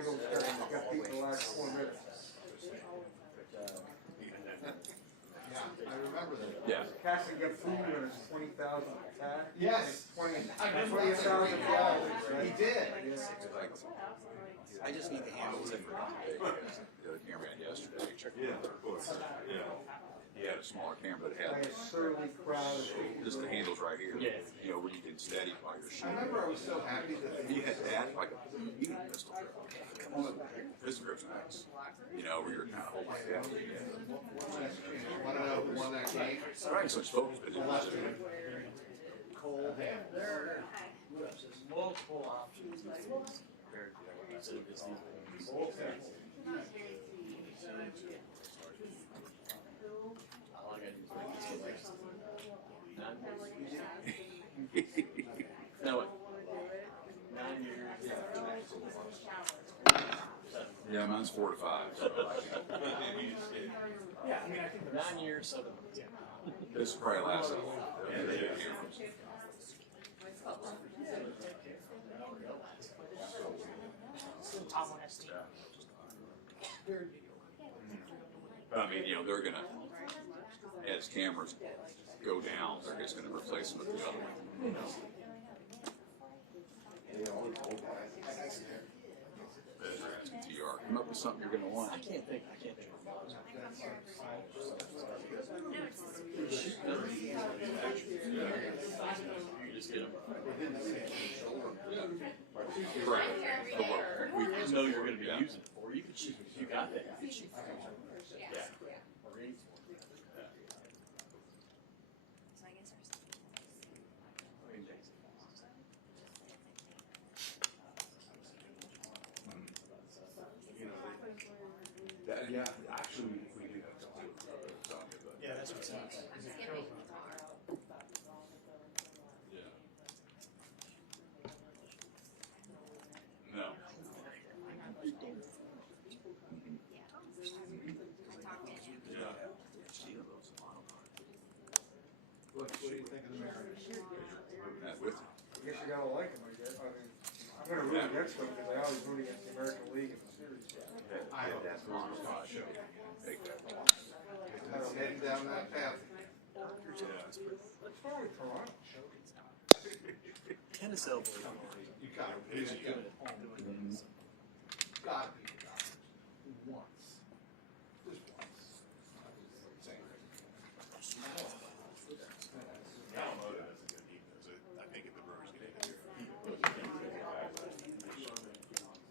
Bengals got beat the last 4 minutes. I remember that. Yeah. Cassie got food and it's 20,000 attack. Yes. 20,000 dollars. He did. I just need the handles in for the other camera I had yesterday. Yeah, of course. Yeah. He had a smaller camera, but it Like had a surly crowd of people. just the handles right here. Yeah. You know, where you can steady while you're I shooting. remember I was so happy that You had that, like, you need a pistol. Come on, pistol grip's nice. You know, where you're kind of holding it down. want to know who won that game? Right, so it's focused, but it was Cole Ham. There are multiple options. No way. 9 years. Yeah, mine's 4 to 5. So Yeah, I mean, I think 9 years, 7 months. Yeah. this will probably last a while. Tom has to. I mean, you know, they're gonna, as cameras go down, they're just gonna replace them with the other one. They're asking TR, come up with something you're gonna want. I can't think. You just get them. Right. But what we You know you're going to be using it for. You could shoot. You got that. You could shoot. Yeah. Yeah, actually, we do have something. Yeah, that's what sounds. No. What do you think of the Mariners? With I guess you gotta like them, I guess. I mean, I'm gonna root against them because I always root against the American League in the series. I hope that's heading down that path. What's wrong with Toronto? Tennis elbow. You got to be good at home. Got to be once. Just once. Yamamoto has a good defense. I think if the Brewers get in here.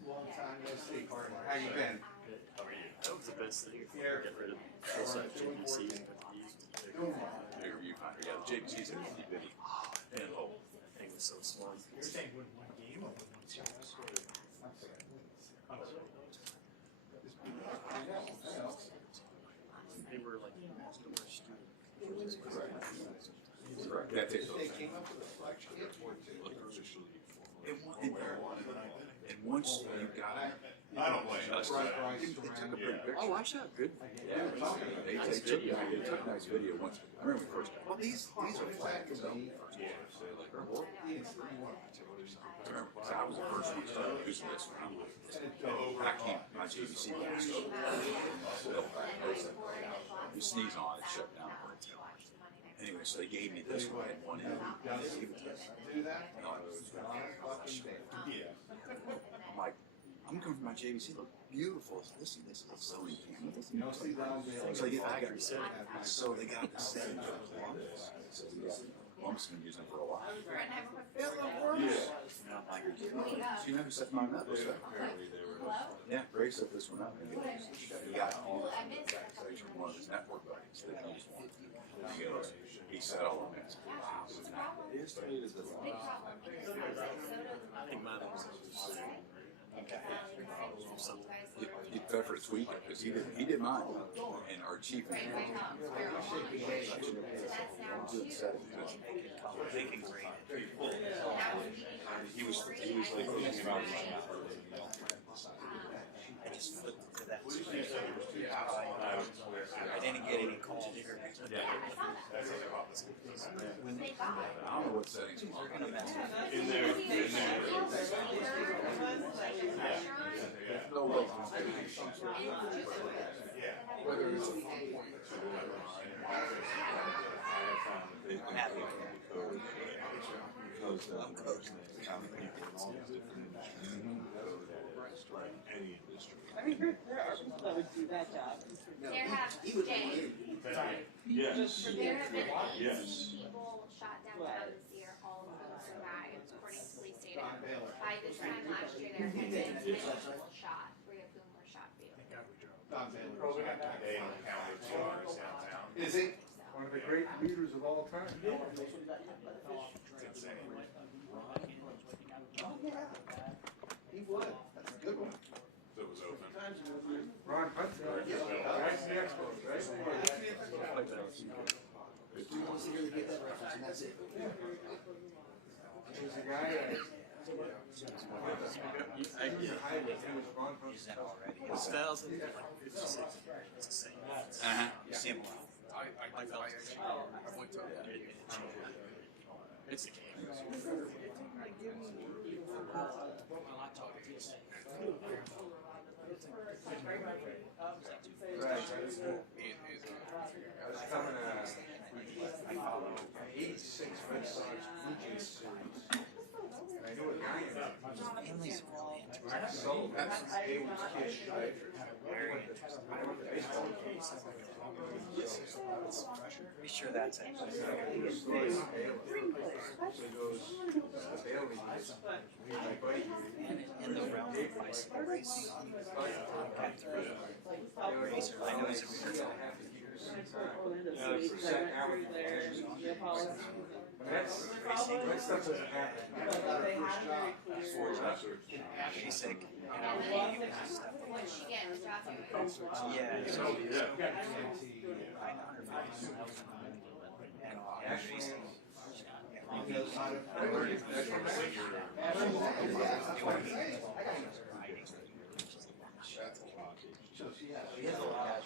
Long time no see, partner. How you been? That was the best thing. If we ever get rid of the JVC, bigger viewfinder. Yeah, the JVC's a nifty bitty. Pinhole. that thing was so small. You're saying win one game or win one series? They were like master student. Correct. That takes They came up with a flex kit or two. And once you got it, I don't blame you. they took a pretty picture. Oh, I shot good. Yeah, they took a nice video once. I remember we first got. Well, these are Flacco. I remember because I was the first one to start using this one. I came my JVC last. You sneeze on it, shut down. Anyway, so they gave me this one and one in. Do that? I'm like, I'm coming from my JVC. Look beautiful. Listen, this is so camera. No see down there. So they got the same Columbus. So Columbus been using them for a while. Yeah. And I'm like, so you never set mine up. Yeah, Ray set this one up. And he got all the actually from one of his network buddies that he used one. He set all of them. I think mine was You'd prefer to tweak it because he did mine, and our chief he was like I just flipped to that. I didn't get any calls. I don't know what settings I'm on. In there. Whether it's a 1 point or 2. I'm happy with that. Because I'm coaching. common people in all these different industries, like any industry. I mean, there are people that would do that job. There have been, Yes. there have been Yes. 18 people shot downtown this year, all of them survived, according to police data. By this time last year, there had been 10 people shot, 3 of whom were shot fatally. Don Baylor. They encountered killers downtown. Is he? One of the great leaders of all time. It's insane. Oh, yeah. He would. That's a good one. So it was open. Ron Hunt, right? That's the Expos, right? That's it. There's a guy Use that already. It's 1,056. It's the same. You see him a lot. It's a game. I was coming to 86 Red Sox Blue Jays series. And I knew a guy in it. Families are really into Mark Sullivan, A1's kid Schleifer. I went to baseball games. Be sure that's it. So he goes, Bailey, my buddy, In the realm of bicycle racing, I know he's a weird guy. Orlando City, 'cause I went through there and Neapolis. that stuff doesn't happen. But they had very clear. Basic. When she gets shot, Yeah. So, I know her face. And she's. She has a lot of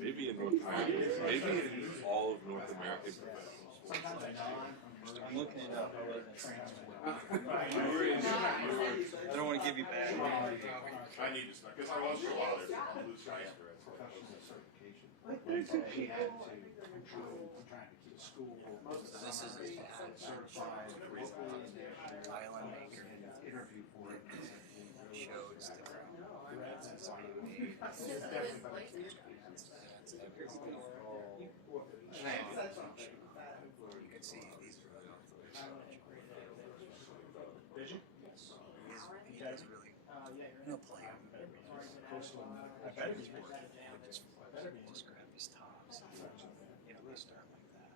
Maybe in North America, maybe in all of North American professional sports. I'm looking it up. I don't want to give you bad. I need to start, because I watched a lot of their blue skies. Professional certification. She had to control, I'm trying to keep school. So this is a Certified locally and national. island maker. Interview for it. Showed sticker. You can see these are really Did you? he does really no play. I bet it was working. Just grab these tops. You know, they start like that.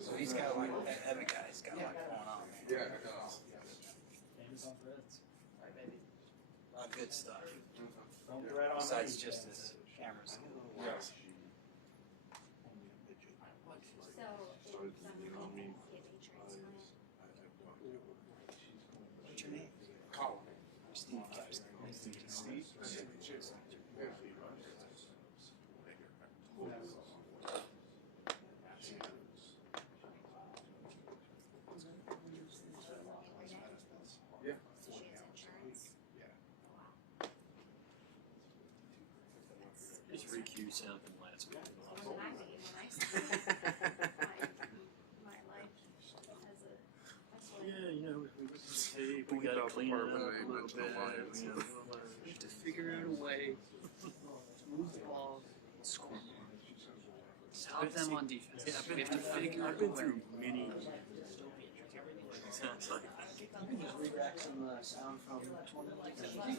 So he's got like that heavy guy's got like going on, man. Yeah, it does. Amazon Threads. Good stuff. Right on. Besides just his cameras. Yes. So, if someone gets kidney transplant, What's your name? Colin. Steve Gibson. so she has insurance. Just recuse something last week. More than I made when I started my life as a, that's what Yeah, you know, we gotta clean it up a little bit, you know, to figure out a way to move the ball, score. Stop them on defense. Yeah, we have to figure. I've been through many. Sounds like. You can just re-rack some sound from 2019.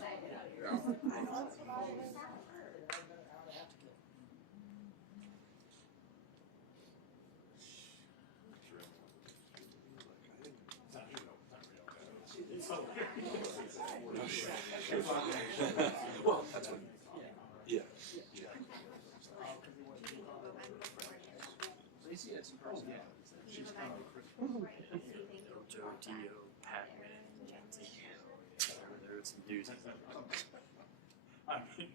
Well, that's what. Yeah. So you see it's in person. She's coming. right. So you think Joe, you want that? Dio, Pac-Man, there were some dudes. I mean,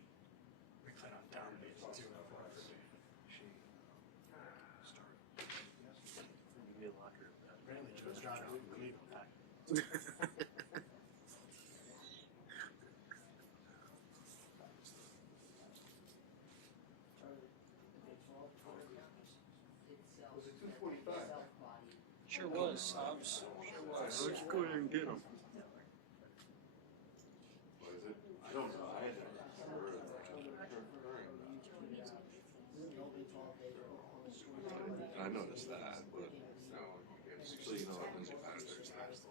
we plan on dominating too. Maybe a locker room. Apparently, Joe's driving to Cleveland. Was it 2:45? Sure was, Hobbs. Sure was. Let's go ahead and get him. What is it? I don't know. I had to. I noticed that, but now so you know what Lindsay Patterson has.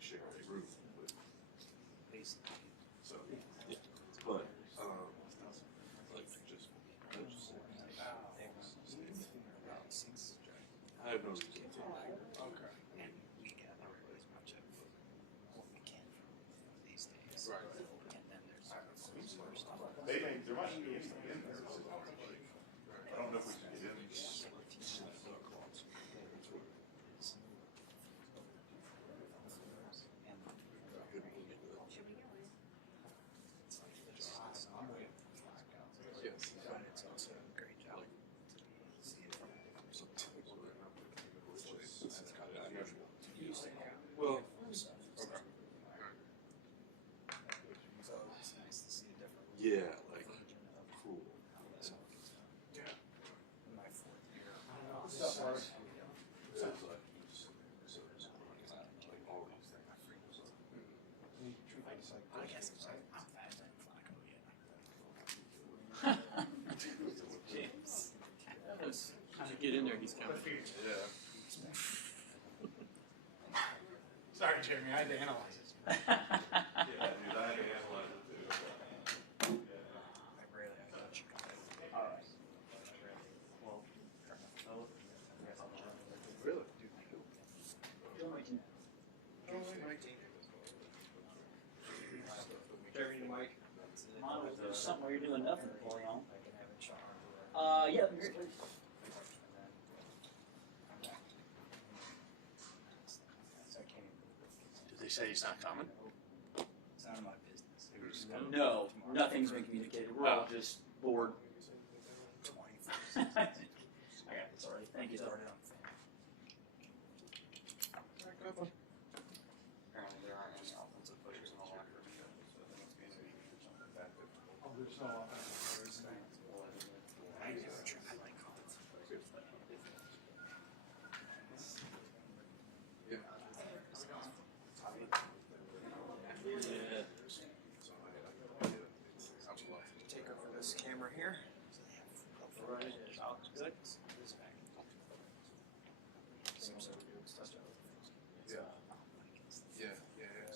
Share a roof, but so yeah, but like just I have no reason to think that. Okay. We gather as much of what we can from these days. Right. And then there's some more stuff. They may, there might be something in there. I don't know if we can get in. Yes. It's also a great job to see it from That's kind of unusual. Well, okay. so it's nice to see a different Yeah, like version of cool. so Yeah. in my 4th year. What's up, Mark? It's like all these things. I guess it's like I'm faster than Flacco yet. James. How'd you get in there? He's coming. Yeah. Sorry, Jeremy, I had to analyze it. Yeah, dude, I had to analyze it too. I rarely have to touch it. Alright. Well, Really? Jeremy to Mike. Mine was doing something while you're doing nothing, Napoleon. I can have it shower. Yeah, great, please. So I can't even. Did they say he's not coming? It's none of my business. It was just gonna No, tomorrow. nothing's been communicated. We're all just bored. 21st. I got it, sorry. Thank you, sir. Apparently there aren't any offensive players in the locker room yet, so there must be a meeting or something back there. Oh, there's no offensive players in there. I never tried. I like college. Take over this camera here. Right, sounds good. Seems so good. It's touched up. Yeah. Yeah, yeah, yeah.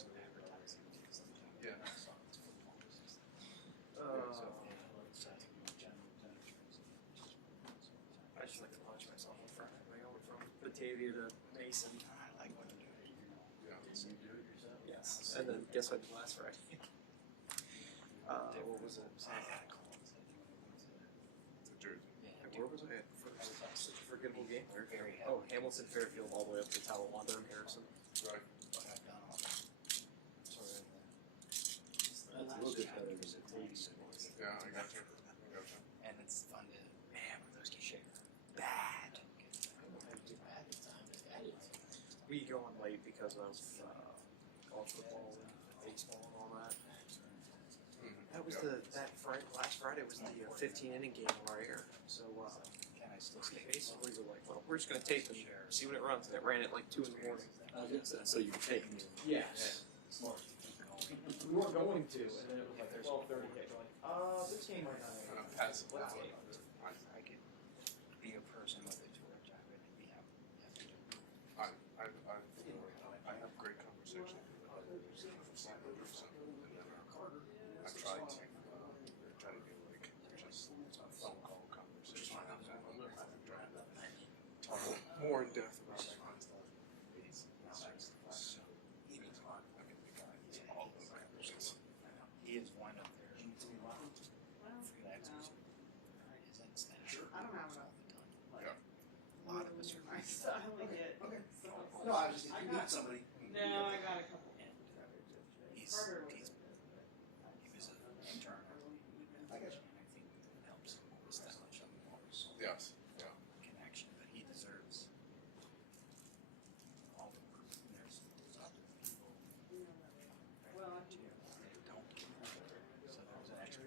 Yeah. I just like to punch myself in front. I go from Batavia to Mason. I like what I'm doing. Yes. And then guess what I did last Friday? What was it? I had a call. Jersey. Where was I at first? Such a forgettable game. Very Oh, Hamilton, Fairfield, all the way up to Talawanda and Harrison. Right. But I've done all sort of That's a little bit better than Yeah, I got you. I got you. and it's fun to those get share. Bad. We go on late because of college football and baseball and all that. That was last Friday was the 15-inning game right here. So Can I still stay? basically we're like, well, we're just gonna tape and see when it runs. And it ran at like 2 in the morning. So you taped. Yes. We weren't going to, and then it was like 12:30 hit. We're like, this game might not. Passive. I could be a person with a torch. I would be happy to do. I have great conversation. I try to do like just a phone call conversation. Talk more in depth about it. He is one of their freelancers. His Insta. So I only get. Okay. No, I just, if you need somebody. No, I got a couple. He's Harder he was an intern. I got you. And I think it helps establish a more Yes, yeah. connection, but he deserves all the work. There's other people Well, that don't get it. So there's an extra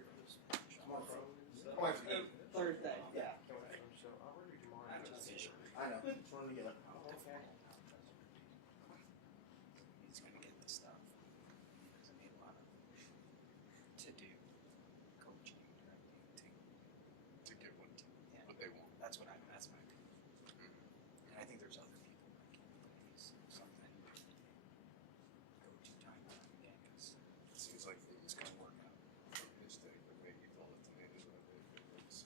Tomorrow, bro. Tomorrow for you. Thursday. Yeah. So I'll read tomorrow. not just visually. I know. Just wanted to get it. He's going to get this stuff. He doesn't need a lot of to-do coaching or anything To get what they want. That's my opinion. And I think there's other people that can use something go to time again because It seems like things can work out from his thing, but maybe they'll let the name is what it was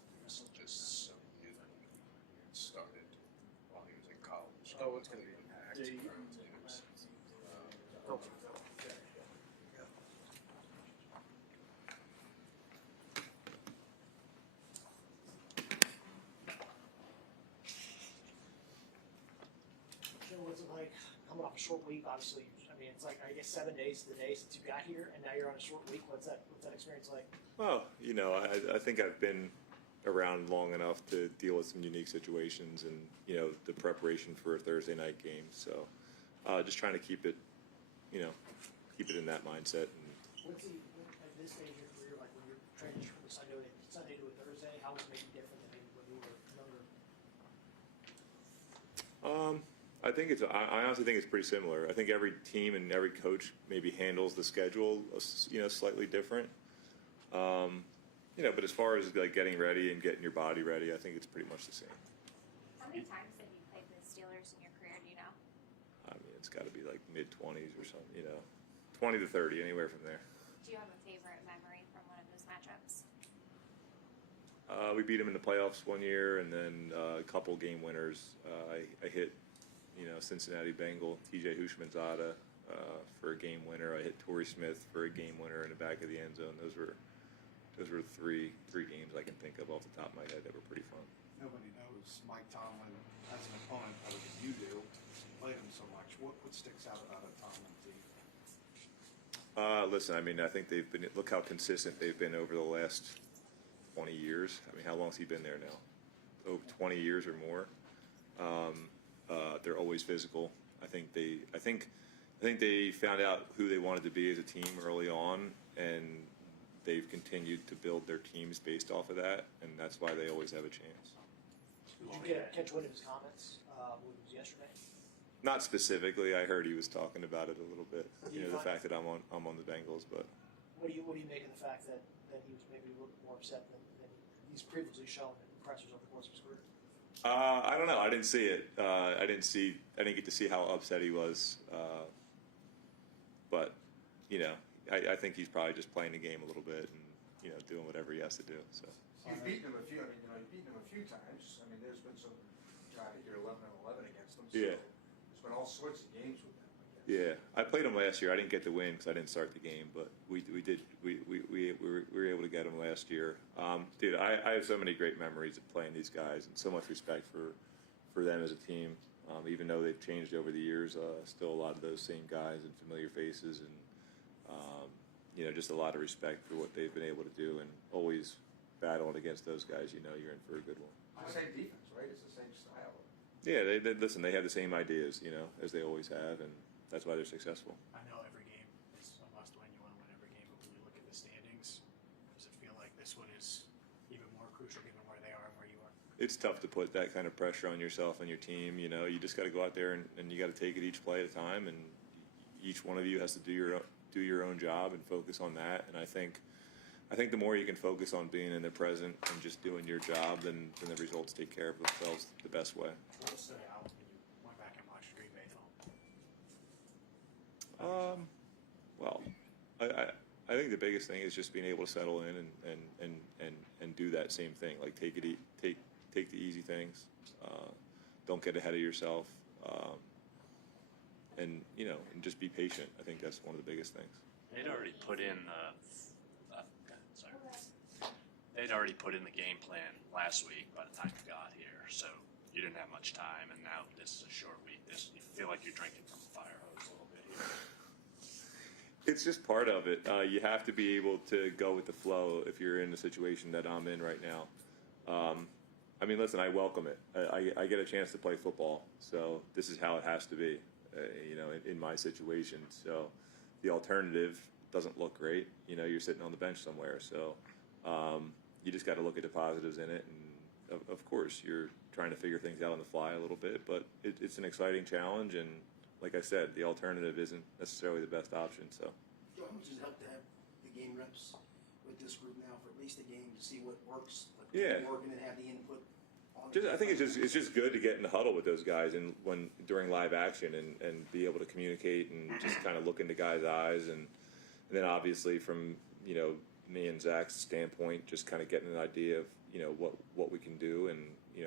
just so new. It started while he was in college. Oh, it's gonna be packed day- around teams. Oh. Joe, what's it like coming off a short week? Obviously, I mean, it's like I guess 7 days to the day since you got here, and now you're on a short week. What's that experience like? Well, I think I've been around long enough to deal with some unique situations and, the preparation for a Thursday night game. So just trying to keep it in that mindset. And What's the at this stage of your career like when you're transitioning from Sunday to a Thursday? How was it maybe different than maybe when you were younger? I honestly think it's pretty similar. I think every team and every coach maybe handles the schedule, slightly different. But as far as like getting ready and getting your body ready, I think it's pretty much the same. How many times have you played the Steelers in your career? Do you know? I mean, it's got to be like mid-20s or something, 20 to 30, anywhere from there. Do you have a favorite memory from one of those matchups? We beat them in the playoffs one year, and then a couple game winners. I hit, Cincinnati Bengal, T.J. Hushmanzada for a game winner. I hit Torrey Smith for a game winner in the back of the end zone. Those were three games I can think of off the top of my head that were pretty fun. Nobody knows Mike Tomlin as an opponent other than you do. Played him so much. What sticks out about a Tomlin team? Listen, I mean, I think they've been. Look how consistent they've been over the last 20 years. I mean, how long has he been there now? Over 20 years or more. They're always physical. I think they found out who they wanted to be as a team early on, and they've continued to build their teams based off of that, and that's why they always have a chance. Did you catch wind of his comments? What was yesterday? Not specifically. I heard he was talking about it a little bit. Yeah, The fact that I'm on the Bengals, but What do you make of the fact that he was maybe a little bit more upset than he's previously shown in pressers over the course of his career? I don't know. I didn't see it. I didn't get to see how upset he was. But I think he's probably just playing the game a little bit and doing whatever he has to do. So You've beaten him a few. I mean, you've beaten him a few times. I mean, there's been some. I think you're 11-11 against them. So Yeah. There's been all sorts of games with them. I guess. yeah, I played him last year. I didn't get the win because I didn't start the game, but we were able to get him last year. Dude, I have so many great memories of playing these guys and so much respect for them as a team. Even though they've changed over the years, still a lot of those same guys and familiar faces, and just a lot of respect for what they've been able to do, and always battling against those guys. You're in for a good one. It's the same defense, right? It's the same style. Yeah, they listen. They have the same ideas, as they always have, and that's why they're successful. I know every game is a must win. You want to win every game, but when you look at the standings, does it feel like this one is even more crucial given where they are and where you are? It's tough to put that kind of pressure on yourself and your team. You just got to go out there and you got to take it each play at a time, and each one of you has to do your own job and focus on that. And I think the more you can focus on being in the present and just doing your job, then the results take care of themselves the best way. What stood out when you went back and watched Green Bay film? Well, I think the biggest thing is just being able to settle in and do that same thing. Like take the easy things. Don't get ahead of yourself. And just be patient. I think that's one of the biggest things. They'd already put in They'd already put in the game plan last week by the time you got here. So you didn't have much time, and now this is a short week. You feel like you're drinking from a fire hose a little bit here. It's just part of it. You have to be able to go with the flow if you're in the situation that I'm in right now. I mean, listen, I welcome it. I get a chance to play football, so this is how it has to be, in my situation. So the alternative doesn't look great. You're sitting on the bench somewhere. So you just got to look at the positives in it. And of course, you're trying to figure things out on the fly a little bit, but it's an exciting challenge. And like I said, the alternative isn't necessarily the best option. So, Joe, how much does it help to have the game reps with this group now for at least a game to see what works, working, and have the input? I think it's just good to get in the huddle with those guys and during live action and be able to communicate and just kind of look into guys' eyes and then obviously from me and Zach's standpoint, just kind of getting an idea of what we can do and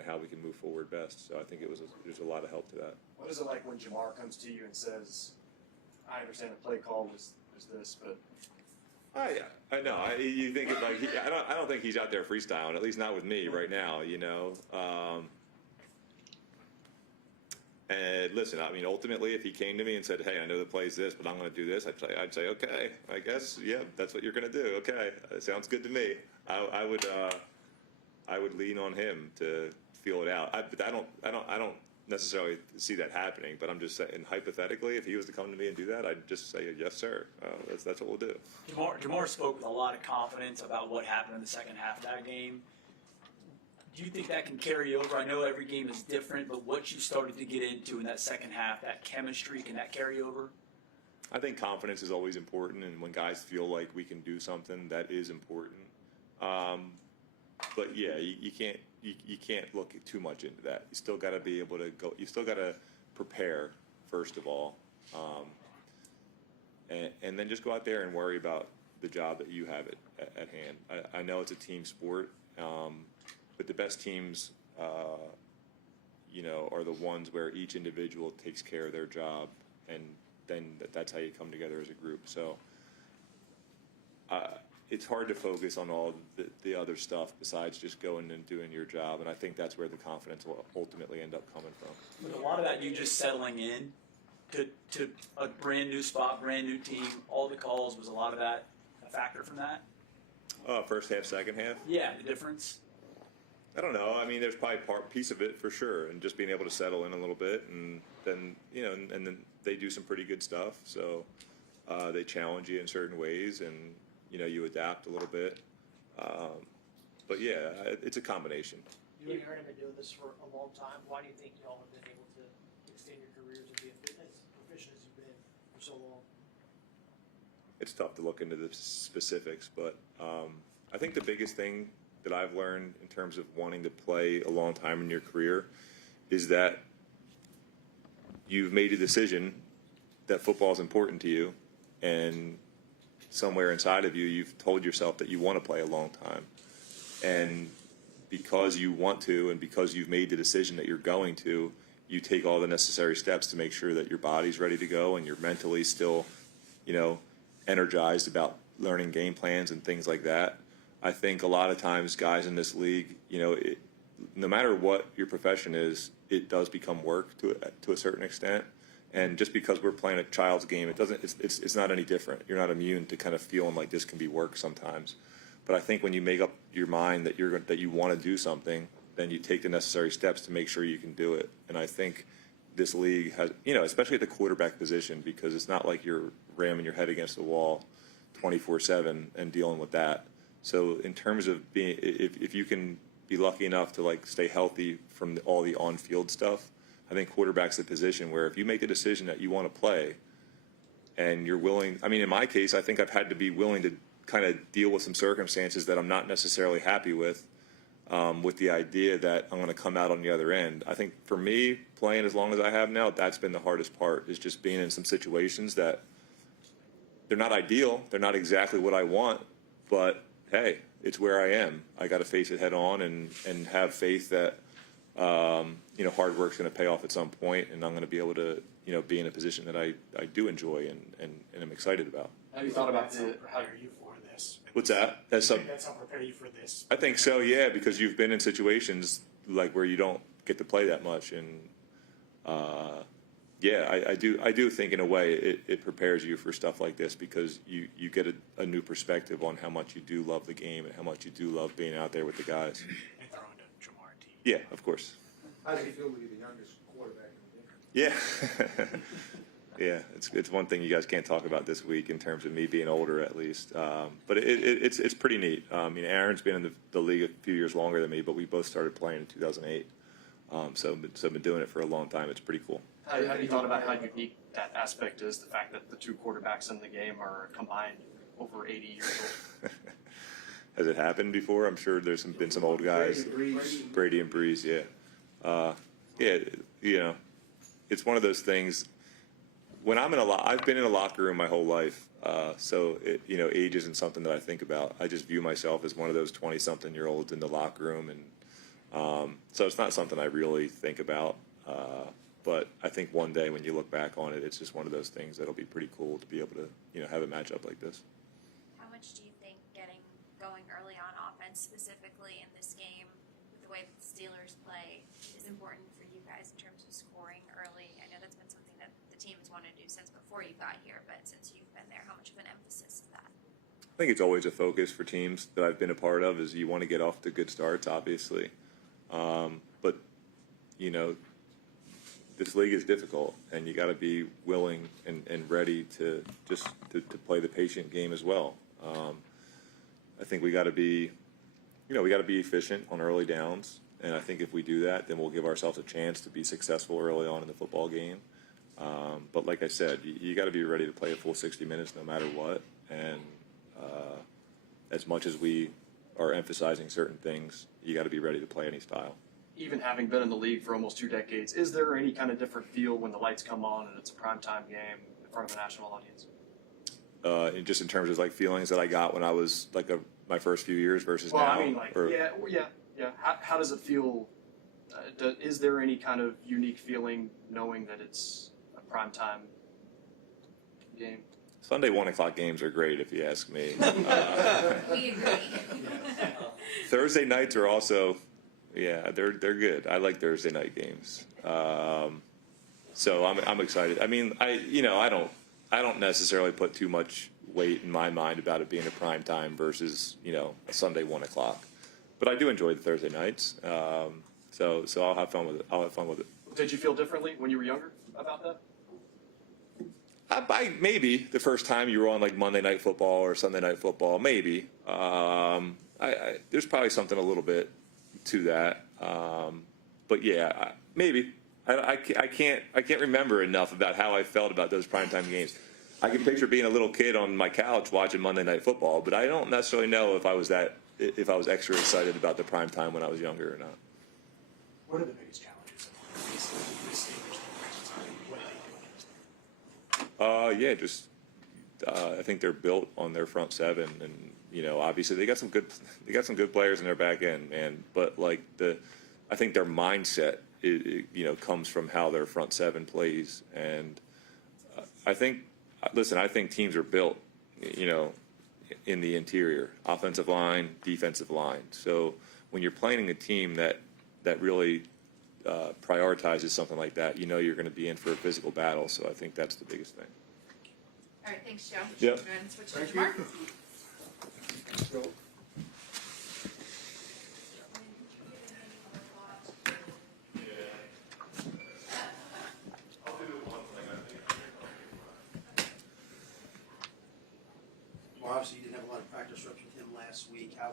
how we can move forward best. So I think there's a lot of help to that. What is it like when Jamar comes to you and says, "I understand the play call was this, but." I know. You think it like I don't think he's out there freestyling. At least not with me right now. And listen, I mean, ultimately, if he came to me and said, "Hey, I know the play's this, but I'm going to do this," I'd say, "Okay, I guess, yeah, that's what you're going to do. Okay, it sounds good to me." I would lean on him to feel it out. But I don't necessarily see that happening. But I'm just saying, hypothetically, if he was to come to me and do that, I'd just say, "Yes, sir. That's what we'll do." Jamar spoke with a lot of confidence about what happened in the second half of that game. Do you think that can carry over? I know every game is different, but what you started to get into in that second half, that chemistry, can that carry over? I think confidence is always important, and when guys feel like we can do something, that is important. But yeah, you can't look too much into that. You still got to be able to go. You still got to prepare first of all, and then just go out there and worry about the job that you have at hand. I know it's a team sport. But the best teams, are the ones where each individual takes care of their job, and then that's how you come together as a group. So it's hard to focus on all the other stuff besides just going and doing your job, and I think that's where the confidence will ultimately end up coming from. With a lot of that, you just settling in to a brand new spot, brand new team, all the calls, was a lot of that a factor from that? First half, second half? Yeah, the difference. I don't know. I mean, there's probably piece of it for sure, and just being able to settle in a little bit, and then and then they do some pretty good stuff. So they challenge you in certain ways, and you adapt a little bit. But yeah, it's a combination. You and Aaron have been doing this for a long time. Why do you think y'all have been able to extend your careers and be as proficient as you've been for so long? It's tough to look into the specifics, but I think the biggest thing that I've learned in terms of wanting to play a long time in your career is that you've made a decision that football is important to you, and somewhere inside of you, you've told yourself that you want to play a long time. And because you want to, and because you've made the decision that you're going to, you take all the necessary steps to make sure that your body's ready to go and you're mentally still, energized about learning game plans and things like that. I think a lot of times guys in this league, no matter what your profession is, it does become work to a certain extent. And just because we're playing a child's game, it's not any different. You're not immune to kind of feeling like this can be work sometimes. But I think when you make up your mind that you want to do something, then you take the necessary steps to make sure you can do it. And I think this league has, especially at the quarterback position, because it's not like you're ramming your head against the wall 24/7 and dealing with that. So in terms of being, if you can be lucky enough to stay healthy from all the on-field stuff, I think quarterback's the position where if you make the decision that you want to play and you're willing, I mean, in my case, I think I've had to be willing to kind of deal with some circumstances that I'm not necessarily happy with the idea that I'm going to come out on the other end. I think for me, playing as long as I have now, that's been the hardest part, is just being in some situations that they're not ideal. They're not exactly what I want, but hey, it's where I am. I got to face it head on and have faith that hard work's going to pay off at some point, and I'm going to be able to be in a position that I do enjoy and am excited about. Have you thought about how are you for this? What's that? That's how prepare you for this. I think so, yeah, because you've been in situations like where you don't get to play that much. And yeah, I do think in a way it prepares you for stuff like this, because you get a new perspective on how much you do love the game and how much you do love being out there with the guys. And throwing to Jamar T. Yeah, of course. How do you feel to be the youngest quarterback in the game? Yeah. Yeah, it's one thing you guys can't talk about this week in terms of me being older, at least. But it's pretty neat. I mean, Aaron's been in the league a few years longer than me, but we both started playing in 2008. So I've been doing it for a long time. It's pretty cool. Have you thought about how unique that aspect is, the fact that the two quarterbacks in the game are combined over 80 years old? Has it happened before? I'm sure there's been some old guys. Brady and Breeze, yeah. Yeah, you know, it's one of those things. When I'm I've been in a locker room my whole life, so age isn't something that I think about. I just view myself as one of those 20-something-year-olds in the locker room, and so it's not something I really think about. But I think one day when you look back on it, it's just one of those things that'll be pretty cool to be able to have a matchup like this. How much do you think going early on offense, specifically in this game, with the way that the Steelers play, is important for you guys in terms of scoring early? I know that's been something that the team has wanted to do since before you got here, but since you've been there, how much of an emphasis is that? I think it's always a focus for teams that I've been a part of, is you want to get off to good starts, obviously. But, this league is difficult, and you got to be willing and ready to play the patient game as well. I think we got to be efficient on early downs, and I think if we do that, then we'll give ourselves a chance to be successful early on in the football game. But like I said, you got to be ready to play a full 60 minutes no matter what. And as much as we are emphasizing certain things, you got to be ready to play any style. Even having been in the league for almost 2 decades, is there any kind of different feel when the lights come on and it's a primetime game in front of a national audience? And just in terms of like feelings that I got when I was like my first few years versus now. I mean, yeah. How does it feel? Is there any kind of unique feeling knowing that it's a primetime game? Sunday 1 o'clock games are great, if you ask me. We agree. Thursday nights are also, yeah, they're good. I like Thursday night games. So I'm excited. I mean, I don't necessarily put too much weight in my mind about it being a prime time versus a Sunday 1 o'clock. But I do enjoy the Thursday nights. So I'll have fun with it. Did you feel differently when you were younger about that? Maybe the first time you were on like Monday Night Football or Sunday Night Football, maybe. There's probably something a little bit to that. But yeah, maybe. I can't remember enough about how I felt about those primetime games. I can picture being a little kid on my couch watching Monday Night Football, but I don't necessarily know if I was extra excited about the primetime when I was younger or not. What are the biggest challenges of this Steelers primetime? What are they doing? I think they're built on their front seven, and obviously they got some good players in their back end, man. But I think their mindset comes from how their front seven plays, and I think teams are built, in the interior, offensive line, defensive line. So when you're playing a team that really prioritizes something like that, you're going to be in for a physical battle. So I think that's the biggest thing. All right, thanks, Joe. Yep. Go ahead and switch to Mark. Well, obviously, you didn't have a lot of practice reps with him last week. How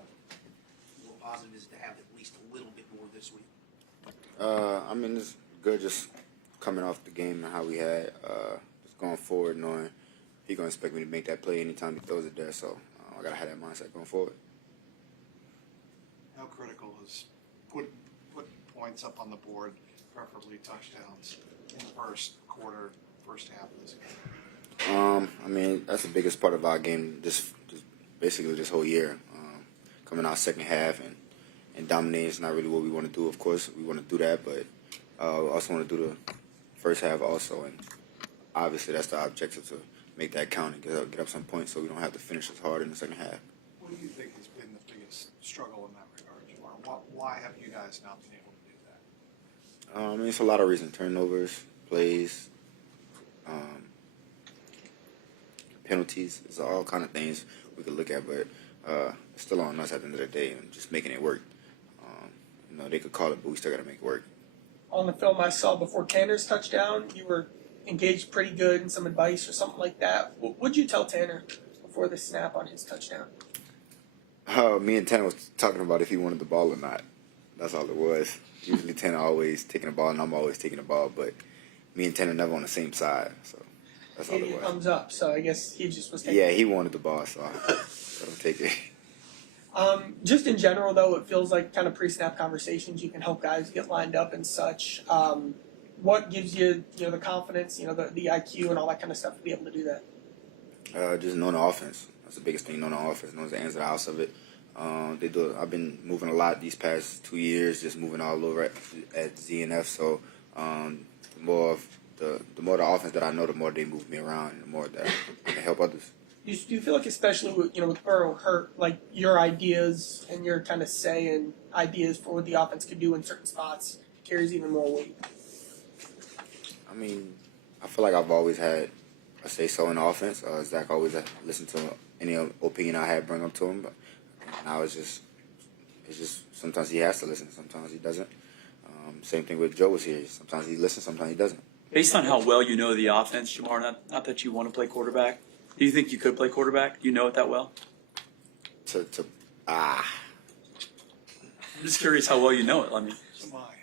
more positive is it to have at least a little bit more this week? I mean, it's good just coming off the game and how we had, just going forward, knowing he's going to expect me to make that play anytime he throws it there. So I got to have that mindset going forward. How critical is put points up on the board, preferably touchdowns, in the first quarter, first half of this game? I mean, that's the biggest part of our game, just basically this whole year. Coming out second half and dominating is not really what we want to do. Of course, we want to do that, but we also want to do the first half also. And obviously, that's the objective, to make that count and get up some points so we don't have to finish as hard in the second half. What do you think has been the biggest struggle in that regard, Jamar? Why have you guys not been able to do I mean, it's a lot of reasons: turnovers, plays, penalties. It's all kind of things we could look at, but it's still on us at the end of the day and just making it work. They could call it, but we still got to make it work. On the film I saw before Tanner's touchdown, you were engaged pretty good in some advice or something like that. What'd you tell Tanner before the snap on his touchdown? Me and Tanner was talking about if he wanted the ball or not. That's all it was. Usually Tanner always taking the ball and I'm always taking the ball, but me and Tanner never on the same side, so that's all Gave it you a was. thumbs up, so I guess he just was taking Yeah, he wanted the ball, so I let him take it. Just in general, though, it feels like kind of pre-snap conversations. You can help guys get lined up and such. What gives you, the confidence, the IQ and all that kind of stuff to be able to do that? Just knowing the offense. That's the biggest thing, knowing the offense, knowing the ins and outs of it. I've been moving a lot these past 2 years, just moving all over at ZNF. So the more the offense that I know, the more they move me around, and the more that I can help others. Do you feel like, especially with Burrow hurt, like your ideas and your kind of say and ideas for what the offense could do in certain spots carries even more weight? I mean, I feel like I've always had a say-so in the offense. Zach always listened to any opinion I had, bring up to him. But now it's just sometimes he has to listen, sometimes he doesn't. Same thing with Joe was here. Sometimes he listens, sometimes he doesn't. Based on how well you know the offense, Jamar, not that you want to play quarterback, do you think you could play quarterback? Do you know it that well? I'm just curious how well you know it.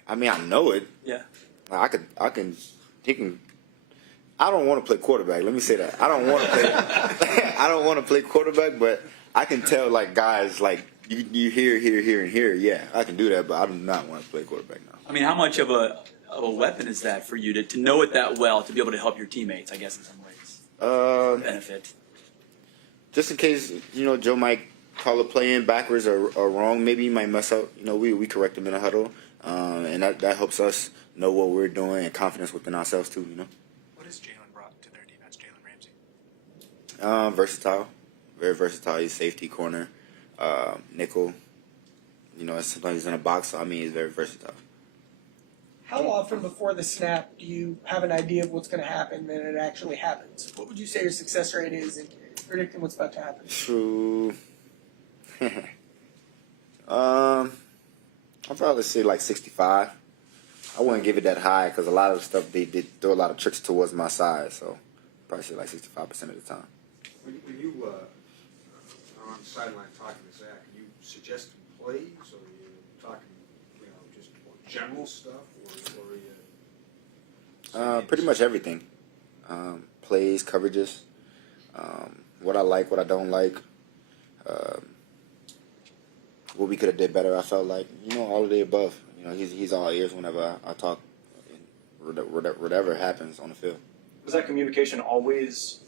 I mean, I know it. Yeah. I don't want to play quarterback. Let me say that. I don't want to play. I don't want to play quarterback, but I can tell like guys like you here, and here. Yeah, I can do that, but I do not want to play quarterback now. I mean, how much of a weapon is that for you to know it that well, to be able to help your teammates? I guess in some ways. Benefit. Just in case Joe might call a play in backwards or wrong, maybe he might mess up. We correct him in a huddle, and that helps us know what we're doing and confidence within ourselves too. What has Jalen brought to their defense, Jalen Ramsey? Versatile, very versatile. He's safety, corner, nickel. Sometimes he's in a box. So he's very versatile. How often before the snap do you have an idea of what's going to happen and then it actually happens? What would you say your success rate is in predicting what's about to happen? True. I'll probably say like 65. I wouldn't give it that high because a lot of the stuff they throw a lot of tricks towards my side, so probably say like 65% of the time. When you are on the sideline talking to Zach, are you suggesting plays or are you talking, just general stuff, or are you? Pretty much everything. Plays, coverages, what I like, what I don't like, what we could have did better. I felt like all of the above. He's all ears whenever I talk, whatever happens on the field. Was that communication always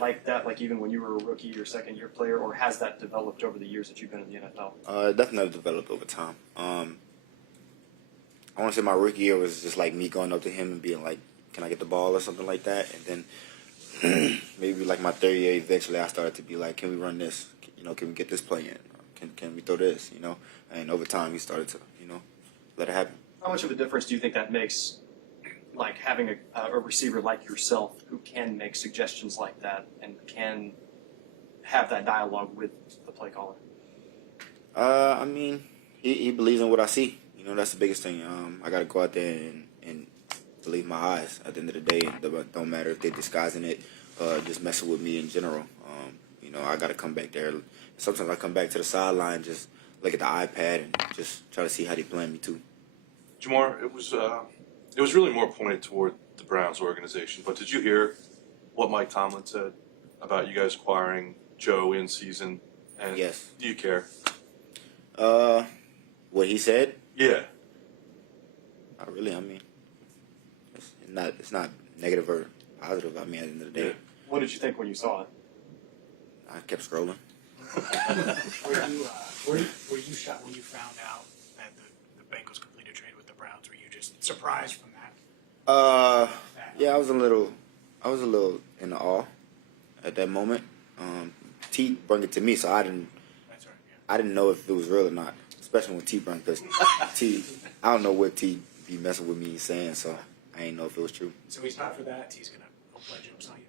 like that, like even when you were a rookie or second-year player, or has that developed over the years that you've been in the NFL? It definitely developed over time. I want to say my rookie year was just like me going up to him and being like, can I get the ball or something like that? And then maybe like my third year, eventually I started to be like, can we run this? Can we get this play in? Can we throw this? And over time, he started to, let it happen. How much of a difference do you think that makes, like having a receiver like yourself who can make suggestions like that and can have that dialogue with the play caller? He believes in what I see. That's the biggest thing. I got to go out there and believe my eyes. At the end of the day, it don't matter if they're disguising it, just messing with me in general. I got to come back there. Sometimes I come back to the sideline, just look at the iPad and just try to see how they playing me too. Jamar, it was really more pointed toward the Browns organization, but did you hear what Mike Tomlin said about you guys acquiring Joe in season? And yes. Do you care? What he said? Yeah. Not really. It's not negative or positive. At the end of the day. Yeah. What did you think when you saw it? I kept scrolling. Were you shocked when you found out that the Bengals completed a trade with the Browns? Were you just surprised from that? Yeah, I was a little in awe at that moment. T brought it to me, so I didn't know if it was real or not. Especially when T brought it, because I don't know what T be messing with me saying, so I ain't know if it was true. So he's not for that. T's gonna play jokes on you.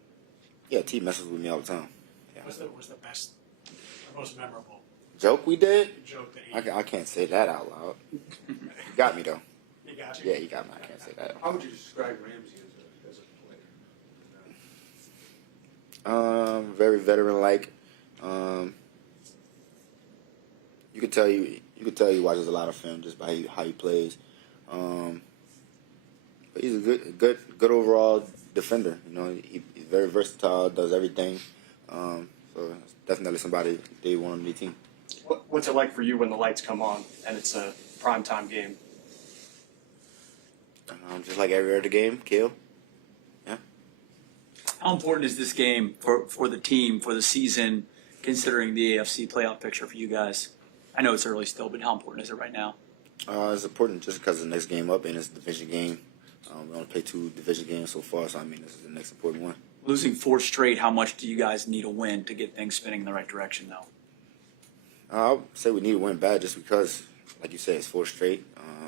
Yeah, T messes with me all the time. Yeah. What's the best, the most memorable Joke we did? joke that he? I can't say that out loud. You got me though. He got you. Yeah, you got me. I can't say that. How would you describe Ramsey as a player? Very veteran-like. You could tell he watches a lot of film just by how he plays. But he's a good overall defender. You know, he's very versatile, does everything. So it's definitely somebody they want on the team. What's it like for you when the lights come on and it's a primetime game? Just like every other game, kill. Yeah. How important is this game for the team, for the season, considering the AFC playoff picture for you guys? I know it's early still, but how important is it right now? It's important just because the next game up and it's a division game. We only play 2 division games so far, so I mean this is the next important one. Losing 4 straight, how much do you guys need a win to get things spinning in the right direction, though? I would say we need to win bad just because, like you said, it's 4 straight,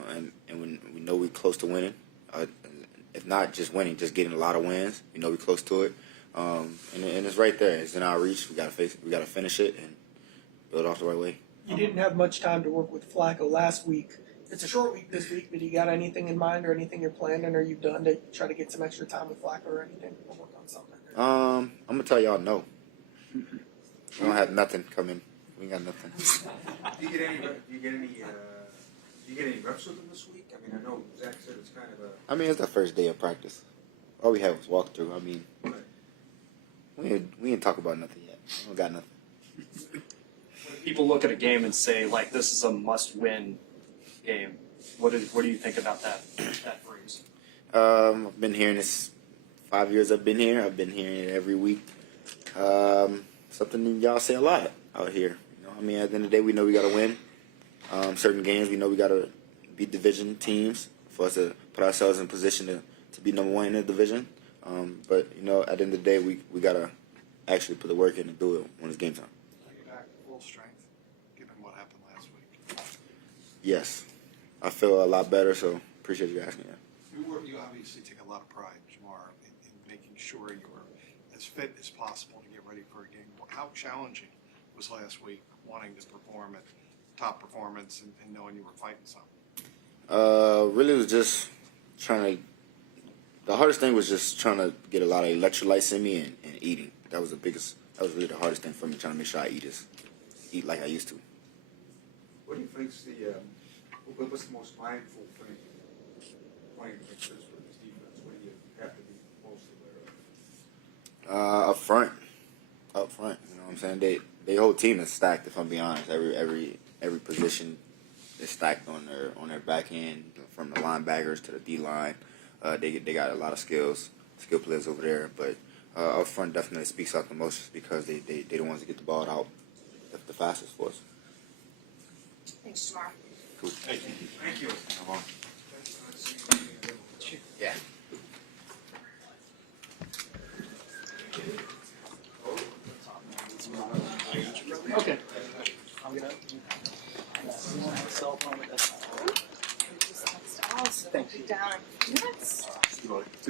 and we know we're close to winning. If not just winning, just getting a lot of wins. We know we're close to it, and it's right there. It's in our reach. We got to finish it and build off the right way. You didn't have much time to work with Flacco last week. It's a short week this week, but you got anything in mind or anything you're planning or you've done to try to get some extra time with Flacco or anything? Or work on something? I'm gonna tell y'all no. We don't have nothing coming. We got nothing. Do you get any reps with him this week? I mean, I know Zach said it's kind of a. I mean, it's the first day of practice. All we had was walkthrough. I mean, we didn't talk about nothing yet. We don't got nothing. People look at a game and say, like, this is a must-win game. What do you think about that phrase? I've been hearing this 5 years I've been here. I've been hearing it every week. Something y'all say a lot out here. You know, I mean, at the end of the day, we know we got to win. Certain games, we know we got to beat division teams for us to put ourselves in position to be number 1 in the division. But, you know, at the end of the day, we got to actually put the work in and do it when it's game time. Are you back to full strength, given what happened last week? Yes. I feel a lot better, so appreciate you asking that. You obviously take a lot of pride, Jamar, in making sure you were as fit as possible to get ready for a game. How challenging was last week wanting to perform at top performance and knowing you were fighting something? Really was just trying to. The hardest thing was just trying to get a lot of electrolytes in me and eating. That was really the hardest thing for me, trying to make sure I eat like I used to. What do you think's what's the most mindful thing playing against Pittsburgh's defense? What do you have to be most aware of? Up front, you know what I'm saying? They whole team is stacked. If I'm being honest, every position is stacked on their back end, from the linebackers to the D line. They got a lot of skill players over there, but up front definitely speaks out the most just because they the ones that get the ball out the fastest for us. Thanks, Jamar. Cool. Thank you. Thank you. Yeah. Okay. I'm gonna cell phone. Thanks. Down. Yes.